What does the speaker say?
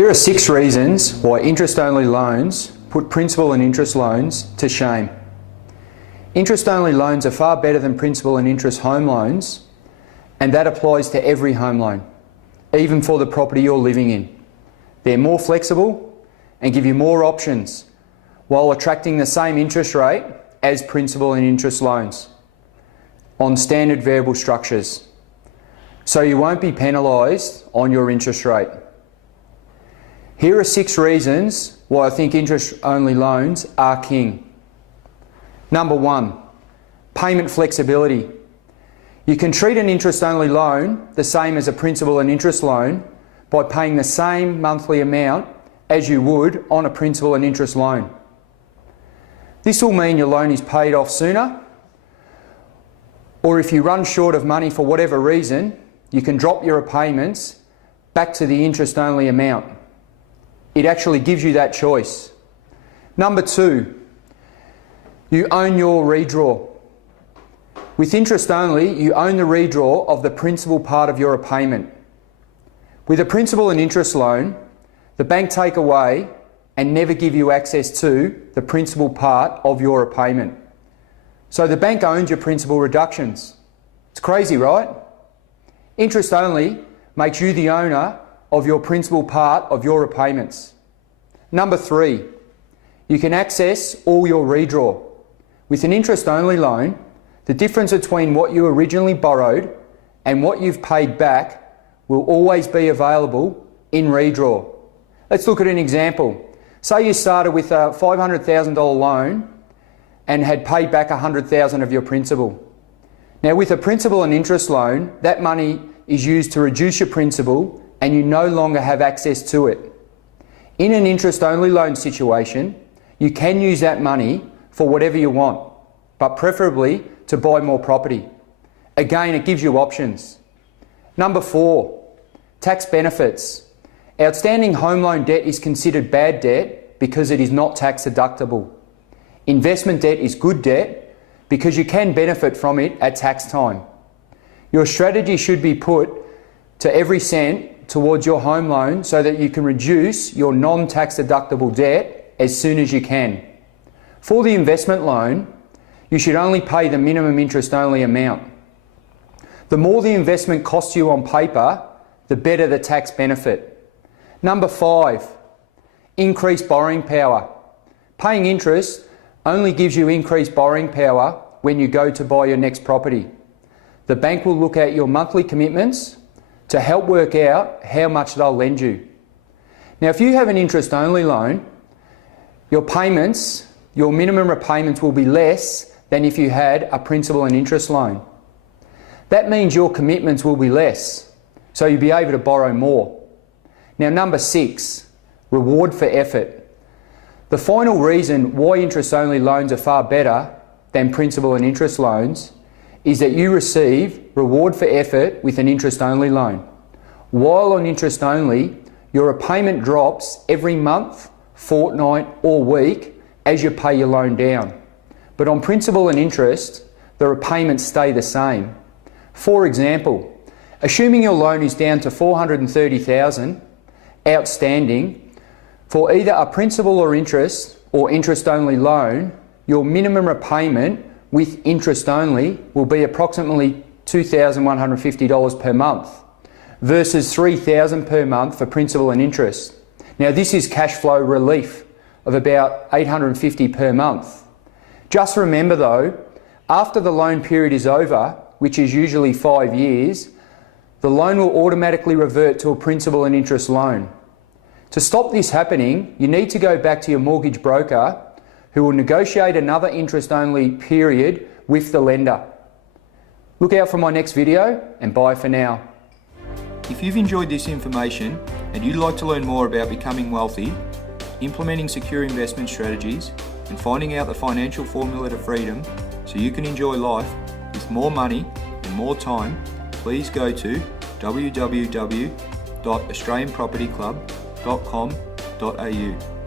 Here are 6 reasons why interest-only loans put principal and interest loans to shame. Interest-only loans are far better than principal and interest home loans, and that applies to every home loan, even for the property you're living in. They're more flexible and give you more options while attracting the same interest rate as principal and interest loans on standard variable structures. So you won't be penalised on your interest rate. Here are 6 reasons why I think interest-only loans are king. Number 1, payment flexibility. You can treat an interest-only loan the same as a principal and interest loan by paying the same monthly amount as you would on a principal and interest loan. This will mean your loan is paid off sooner, or if you run short of money for whatever reason, you can drop your repayments back to the interest-only amount. It actually gives you that choice. Number 2, you own your redraw. With interest only, you own the redraw of the principal part of your repayment. With a principal and interest loan, the bank take away and never give you access to the principal part of your repayment. So the bank owns your principal reductions. It's crazy, right? Interest only makes you the owner of your principal part of your repayments. Number 3, you can access all your redraw. With an interest-only loan, the difference between what you originally borrowed and what you've paid back will always be available in redraw. Let's look at an example. Say you started with a $500,000 loan and had paid back $100,000 of your principal. Now with a principal and interest loan, that money is used to reduce your principal and you no longer have access to it. In an interest-only loan situation, you can use that money for whatever you want, but preferably to buy more property. Again, it gives you options. Number 4, tax benefits. Outstanding home loan debt is considered bad debt because it is not tax deductible. Investment debt is good debt because you can benefit from it at tax time. Your strategy should be put to every cent towards your home loan so that you can reduce your non-tax deductible debt as soon as you can. For the investment loan, you should only pay the minimum interest-only amount. The more the investment costs you on paper, the better the tax benefit. Number 5, increased borrowing power. Paying interest only gives you increased borrowing power when you go to buy your next property. The bank will look at your monthly commitments to help work out how much they'll lend you. Now, if you have an interest-only loan, your payments, your minimum repayments will be less than if you had a principal and interest loan. That means your commitments will be less, so you'll be able to borrow more. Now, number 6, reward for effort. The final reason why interest-only loans are far better than principal and interest loans is that you receive reward for effort with an interest-only loan. While on interest-only, your repayment drops every month, fortnight or week as you pay your loan down. But on principal and interest, the repayments stay the same. For example, assuming your loan is down to $430,000 outstanding, for either a principal or interest-only loan, your minimum repayment with interest only will be approximately $2,150 per month versus $3,000 per month for principal and interest. Now this is cash flow relief of about $850 per month. Just remember though, after the loan period is over, which is usually 5 years, the loan will automatically revert to a principal and interest loan. To stop this happening, you need to go back to your mortgage broker who will negotiate another interest-only period with the lender. Look out for my next video and bye for now. If you've enjoyed this information and you'd like to learn more about becoming wealthy, implementing secure investment strategies, and finding out the financial formula to freedom so you can enjoy life with more money and more time, please go to www.australianpropertyclub.com.au.